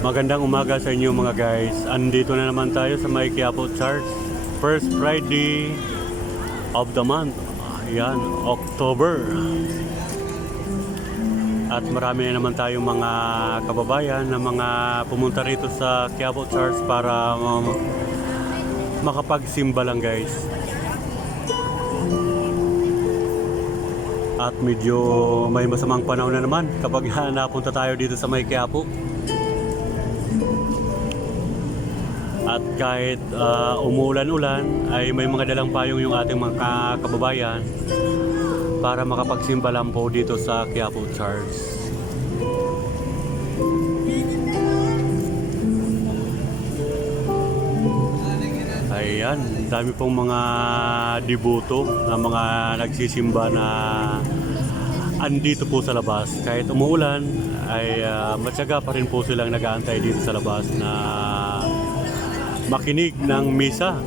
Magandang umaga sa inyo mga guys. Andito na naman tayo sa May Quiapo Church. First Friday of the month. Ayan, October. At marami na naman tayong mga kababayan na mga pumunta rito sa Quiapo Church para um, makapagsimba lang guys. At medyo may masamang panahon na naman kapag napunta tayo dito sa May Quiapo. At kahit uh, umulan-ulan ay may mga dalang payong yung ating mga ka- kababayan para makapagsimba lang po dito sa Quiapo Church. Ayan, dami pong mga dibuto na mga nagsisimba na andito po sa labas. Kahit umuulan, ay uh, matyaga pa rin po silang nag-aantay dito sa labas na makinig ng misa.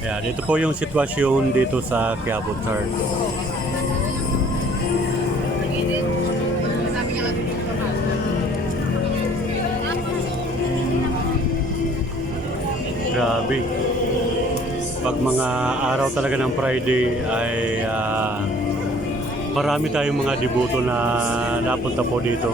Ayan, ito po yung sitwasyon dito sa Quiapo Church. Grabe. Pag mga araw talaga ng Friday ay ah, marami tayong mga debuto na napunta po dito.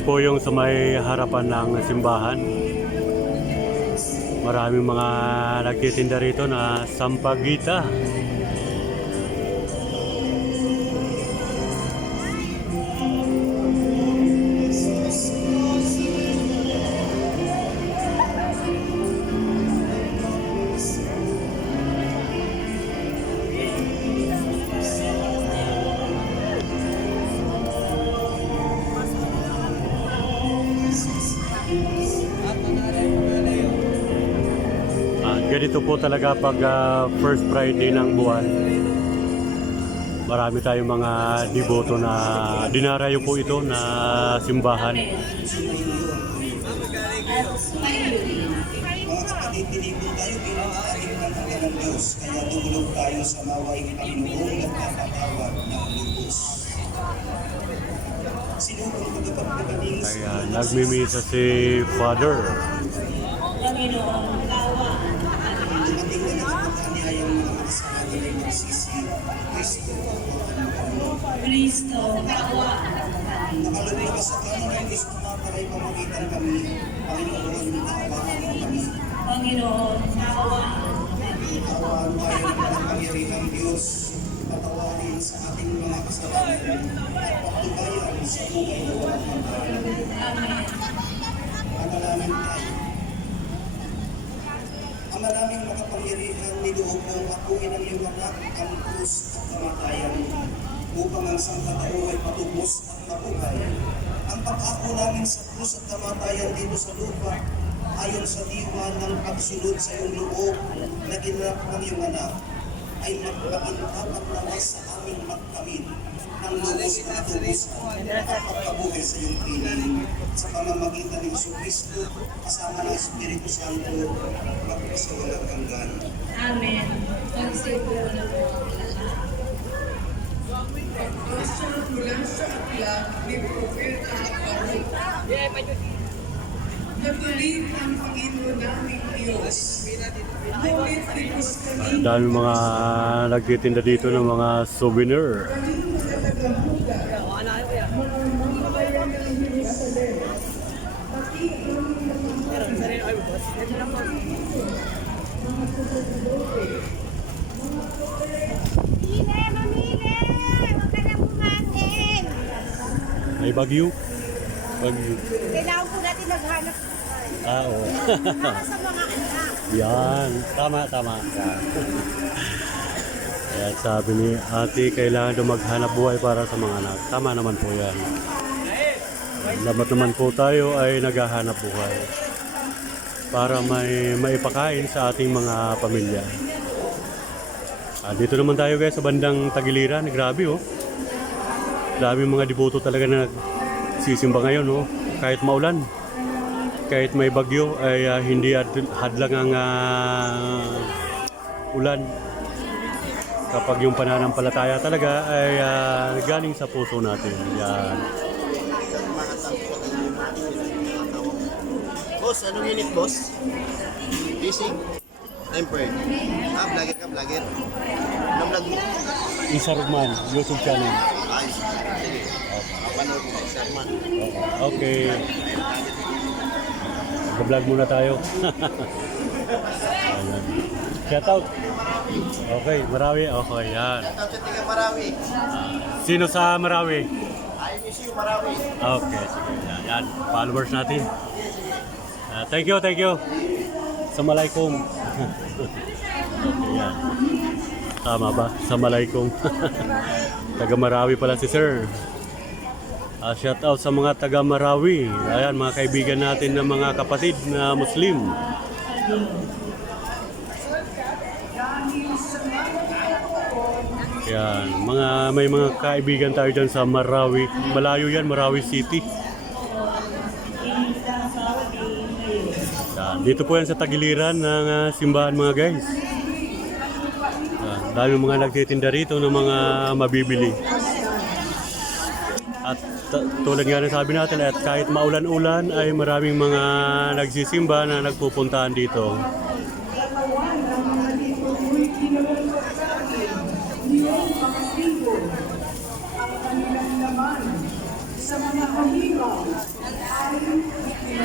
Ito po yung sa may harapan ng simbahan. Maraming mga nagtitinda rito na sampagita. Ganito po talaga pag ah, first Friday ng buwan. Marami tayong mga deboto na dinarayo po ito na simbahan. Mga kapatid, pinipin tayo bilang Kristo, kawa. Nakalugod ka sa kanan ng Diyos na paray pamagitan kami, Panginoon, nakabahan mo kami. Panginoon, kawa. Kawan tayo ng makapangyarihang Diyos, patawarin sa ating mga kasalanan at sa buhay na walang hanggan. Amen. Panalangin tayo. Ang maraming makapangyarihan niloob mo akuin ang iyong anak, ang krus at kamatayan, upang ang sangkatao ay patubos at mabuhay. Ang pag-ako namin sa krus at kamatayan dito sa lupa, ayon sa diwa ng pagsulod sa iyong loob na ginanap ng iyong anak, ay magpakintab at nawa sa aming magkamit ng lubos na katubusan at pagkabuhay sa iyong piling sa pamamagitan ng Kristo kasama ng Espiritu Santo magpasawalang hanggan. Amen. Pagsiguro na po. Mula sa akla ni Propeta Aparo. Nagpalit ang Panginoon naming Diyos. Ngunit tipos kami dami mga nagtitinda dito ng mga souvenir. Mga mamamayan ng Jerusalem. Pati ang mga mga sacerdote, Mamili, mamili! Huwag ka na pumasin! May bagyo. Bagyo. Kailangan po natin maghanap Ah, oo. para sa mga anak. Yan, tama, tama. Yan. Kaya sabi ni ate, kailangan daw maghanap buhay para sa mga anak. Tama naman po yan. Dapat naman po tayo ay naghahanap buhay para may maipakain sa ating mga pamilya. Ah, dito naman tayo guys sa bandang Tagiliran. Grabe oh. Dami mga diboto talaga na nagsisimba ngayon oh. Kahit maulan, kahit may bagyo ay ah, hindi had- hadlang ang ah, ulan. Kapag yung pananampalataya talaga ay ah, galing sa puso natin. Yan. Boss, anong unit, boss? Busy? Tempered. Ah, vlogger ka, vlogger. Anong vlog mo? Isa Rugman, YouTube channel. Mapanood mo sa. Okay. Mag-vlog muna tayo. Shout out. Okay, Marawi. Okay, yan. Shoutout sa tiga Marawi. Sino sa Marawi? I miss you, Marawi. Okay, sige. Yan, yan. Followers natin. Ah, thank you, thank you. Assalamualaikum. okay, yan. Tama ba? Assalamualaikum. taga Marawi pala si Sir. Ah, shout out sa mga taga Marawi. Ayan, mga kaibigan natin na mga kapatid na Muslim. Yan, mga may mga kaibigan tayo dyan sa Marawi. Malayo yan, Marawi City. Yan, dito po yan sa tagiliran ng ah, simbahan mga guys. Yan, dami mga nagtitinda rito ng mga mabibili. At tulad nga ng sabi natin, at kahit maulan-ulan ay maraming mga nagsisimba na nagpupuntahan dito.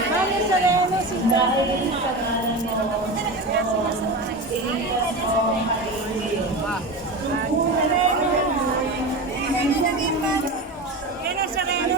Mami, sa Reno, si Dahil sa pangalan mo, tingin mo Yan ang sa Reno,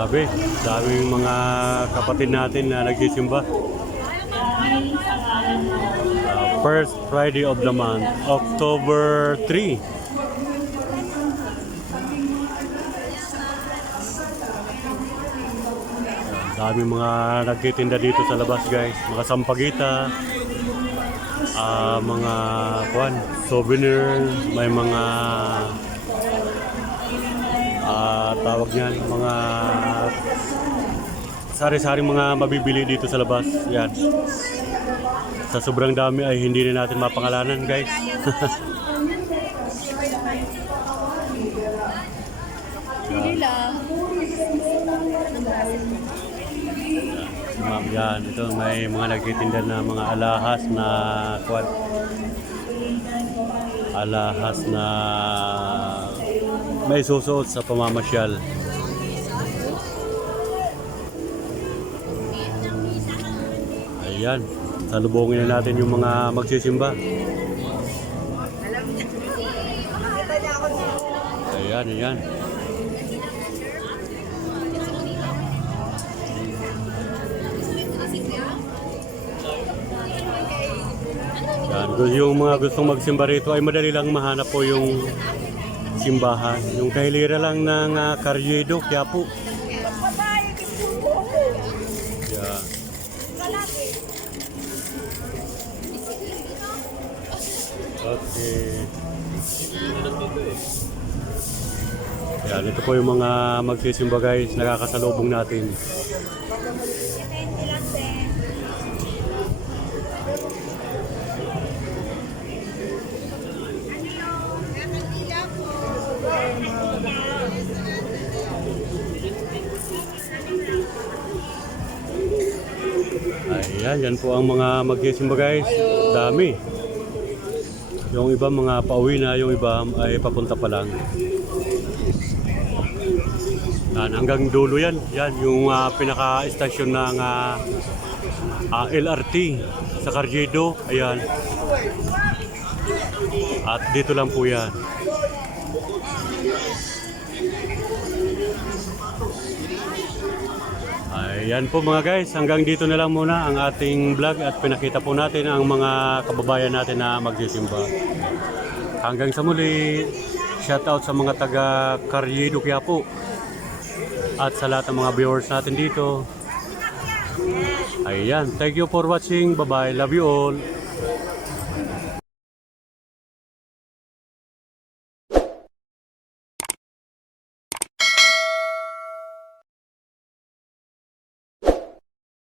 grabe, daming mga kapatid natin na nagsisimba. Ah, first Friday of the month, October 3. Daming mga nagtitinda dito sa labas guys, mga sampagita, ah, mga kuan, souvenir, may mga tawag niyan, mga sari-sari mga mabibili dito sa labas. Yan. Sa sobrang dami ay hindi na natin mapangalanan, guys. Ma'am, yan. Ito may mga nagtitinda na mga alahas na kwan. Alahas na may susuot sa pamamasyal. Ayan. Salubungin na natin yung mga magsisimba. Ayan, ayan. Yan, yung mga gustong magsimba rito ay madali lang mahanap po yung simbahan. Yung kahilira lang ng uh, Carriedo, Quiapo. Yeah. Okay. Yan, ito po yung mga magsisimba guys, nakakasalubong natin. Ayan, yan po ang mga magsisimba guys. Dami. Yung iba mga pauwi na, yung iba ay papunta pa lang. Yan, hanggang dulo yan. Yan, yung ah, pinaka-estasyon ng ah, ah, LRT sa Carriedo. Ayan. At dito lang po yan. Ayan po mga guys, hanggang dito na lang muna ang ating vlog at pinakita po natin ang mga kababayan natin na magsisimba. Hanggang sa muli, shout out sa mga taga Carriedo Quiapo at sa lahat ng mga viewers natin dito. Ayan, thank you for watching. Bye-bye. Love you all.